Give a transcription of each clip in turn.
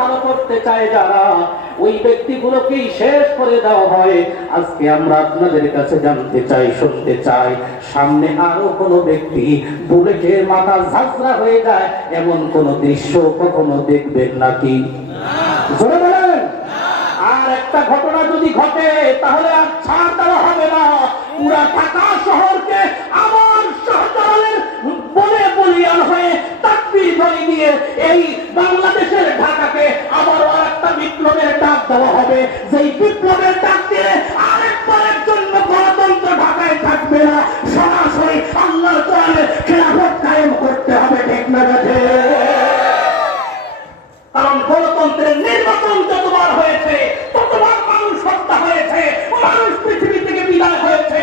ভালো করতে চায় যারা, ওই ব্যক্তিগুলোকেই শেষ করে দেওয়া হয়। আজকে আমরা আপনাদের কাছে জানতে চাই, শুনতে চাই। সামনে আরও কোনো ব্যক্তি বুলেটে মাথা ঝাঁঝরা হয়ে যায়, এমন কোন দৃশ্য কখনো দেখবেন নাকি? আর একটা ঘটনা যদি ঘটে, তাহলে আর ছাড় দেওয়া হবে না। পুরা ঢাকা শহরকে আমার সহকারের বলে বলিয়ান হয়ে তাকবির ধরে দিয়ে এই বাংলাদেশের ঢাকাকে দেওয়া হবে যেই বিপ্লবের ডাক দিয়ে আরেকবারের জন্য গণতন্ত্র ঢাকায় থাকবে না, সরাসরি আল্লাহ তাআলার খেলাফত কায়েম করতে হবে, ঠিক না? কারণ গণতন্ত্রের নির্বাচন যতবার হয়েছে, ততবার মানুষ হত্যা হয়েছে, মানুষ পৃথিবী থেকে বিদায় হয়েছে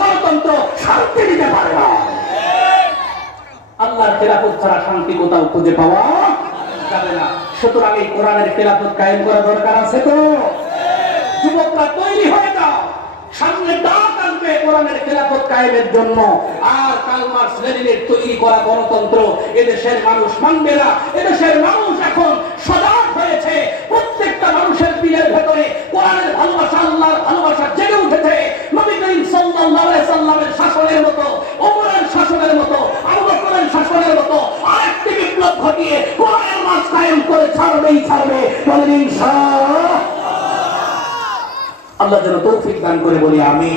গণতন্ত্র শান্তি দিতে পারে না আল্লাহর খেলাফত ছাড়া শান্তি কোথাও খুঁজে পাওয়া যাবে না। সুতরাং এই কোরআনের খেলাফত কায়েম করা দরকার আছে তো? যুবকরা তৈরি হয়ে যাও। সামনে ডাক আসবে কোরআনের খেলাফত কায়েমের জন্য। আর কাল মার্কস লেনিনের তৈরি করা গণতন্ত্র এদেশের মানুষ মানবে না। এদেশের মানুষ এখন সজাগ হয়েছে। প্রত্যেকটা মানুষের দিলের ভেতরে কোরআনের ভালোবাসা, আল্লাহর ভালোবাসা জেগে উঠেছে। নবী করিম সাল্লাল্লাহু আলাইহি সাল্লামের শাসনের মতো, ওমরের শাসনের মতো, আবু বকরের শাসনের মতো আরেকটি বিপ্লব ঘটিয়ে কায়েম করে ছাড়বেই ছাড়বে। বলেন ইনশাআল্লাহ। আল্লাহ যেন তৌফিক দান করে বলি আমি